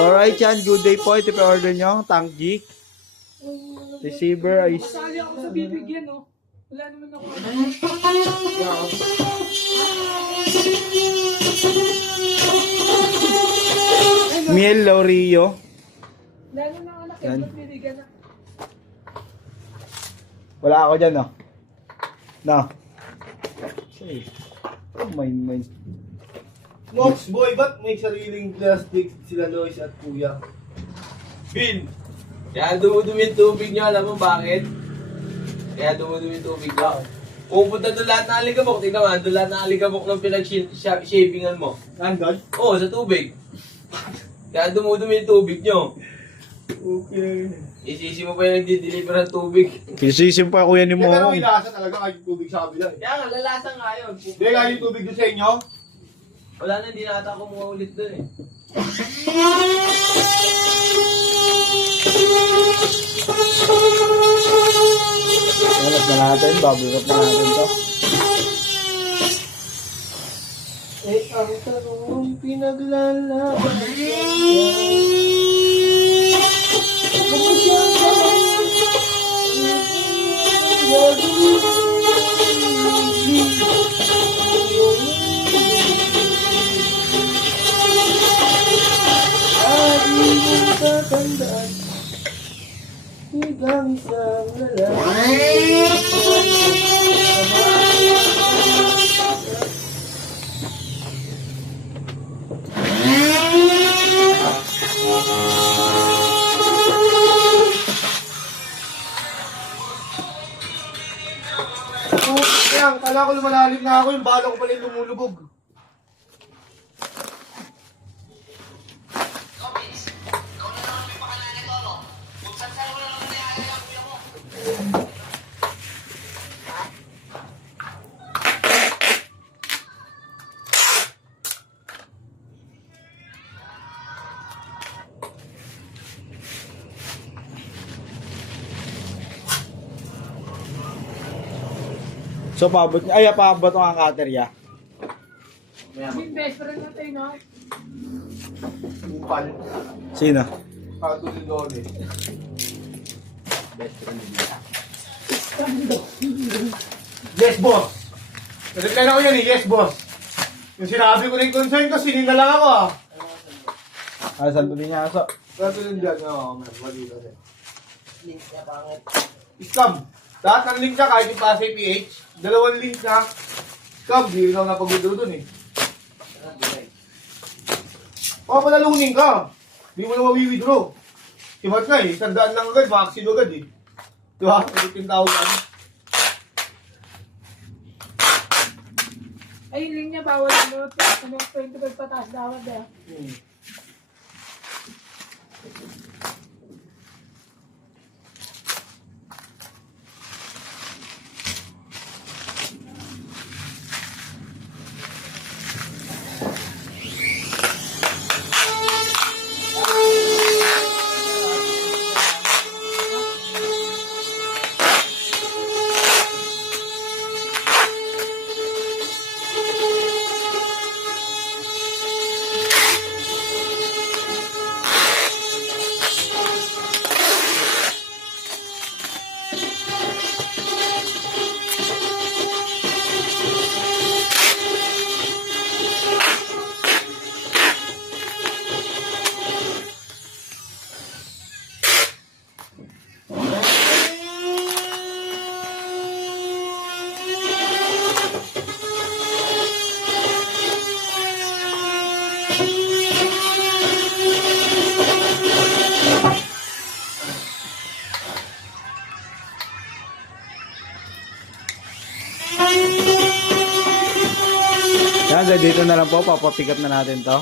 Alright yan, good day po. Ito pa-order nyo, Tangji. Receiver ay... Masali ako sa bibigyan, no? Wala naman ako. Miel Laurio. Lalo na anak, Yan. ba't bibigyan na? Wala ako dyan, no? No. Say. Oh, mine. Mox boy, ba't may sariling plastic sila Lois at Kuya? Bin! Kaya dumudumi yung tubig nyo, alam mo bakit? Kaya dumudumi yung tubig nyo. Pupunta doon lahat ng alikabok, tingnan mo, doon lahat ng alikabok ng pinag-shavingan mo. Nandun? Oo, sa tubig. Kaya dumudumi yung tubig nyo. Okay. Isisi mo pa yung nagdi-deliver ng tubig. Kisisim pa kuya ni mo. Pero may lasa talaga kahit yung tubig sa kabila. Kaya nga, lalasa nga yun. Hindi, kahit yung tubig doon sa inyo. Wala na, hindi na ata kumuha ulit doon eh. Hanap na natin, bubble wrap na natin to. Eh, ang tanong pinaglalaban. Tatandaan hanggang isang lalaki. Kaya, kala ko lumalalim na ako, yung bala ko pala yung lumulubog. So, paabot niya. Ay, paabot ang cutter ya. Yung best friend natin, no? Upal. Sino? Katulad doon eh. Yes, boss! Nagkala ko yan eh, yes, boss! Yung sinabi ko na yung concern ko, sinina lang ako ah. Ah, saan tuloy niya aso? Katulad dyan, oo, man, mali na rin. Link niya pangit. Scam! Lahat ng link niya, kahit yung Pasay PH, dalawang link na. Scam, di lang napag-withdraw dun eh. O, panalunin ka. Di mo na mawi-withdraw. Timat ka eh, 100 lang agad, vaccine agad eh. Diba? 15,000. Ay, yung link niya, bawal ano, 25 pataas dapat eh. Yan, dito na lang po, papapikat na natin to.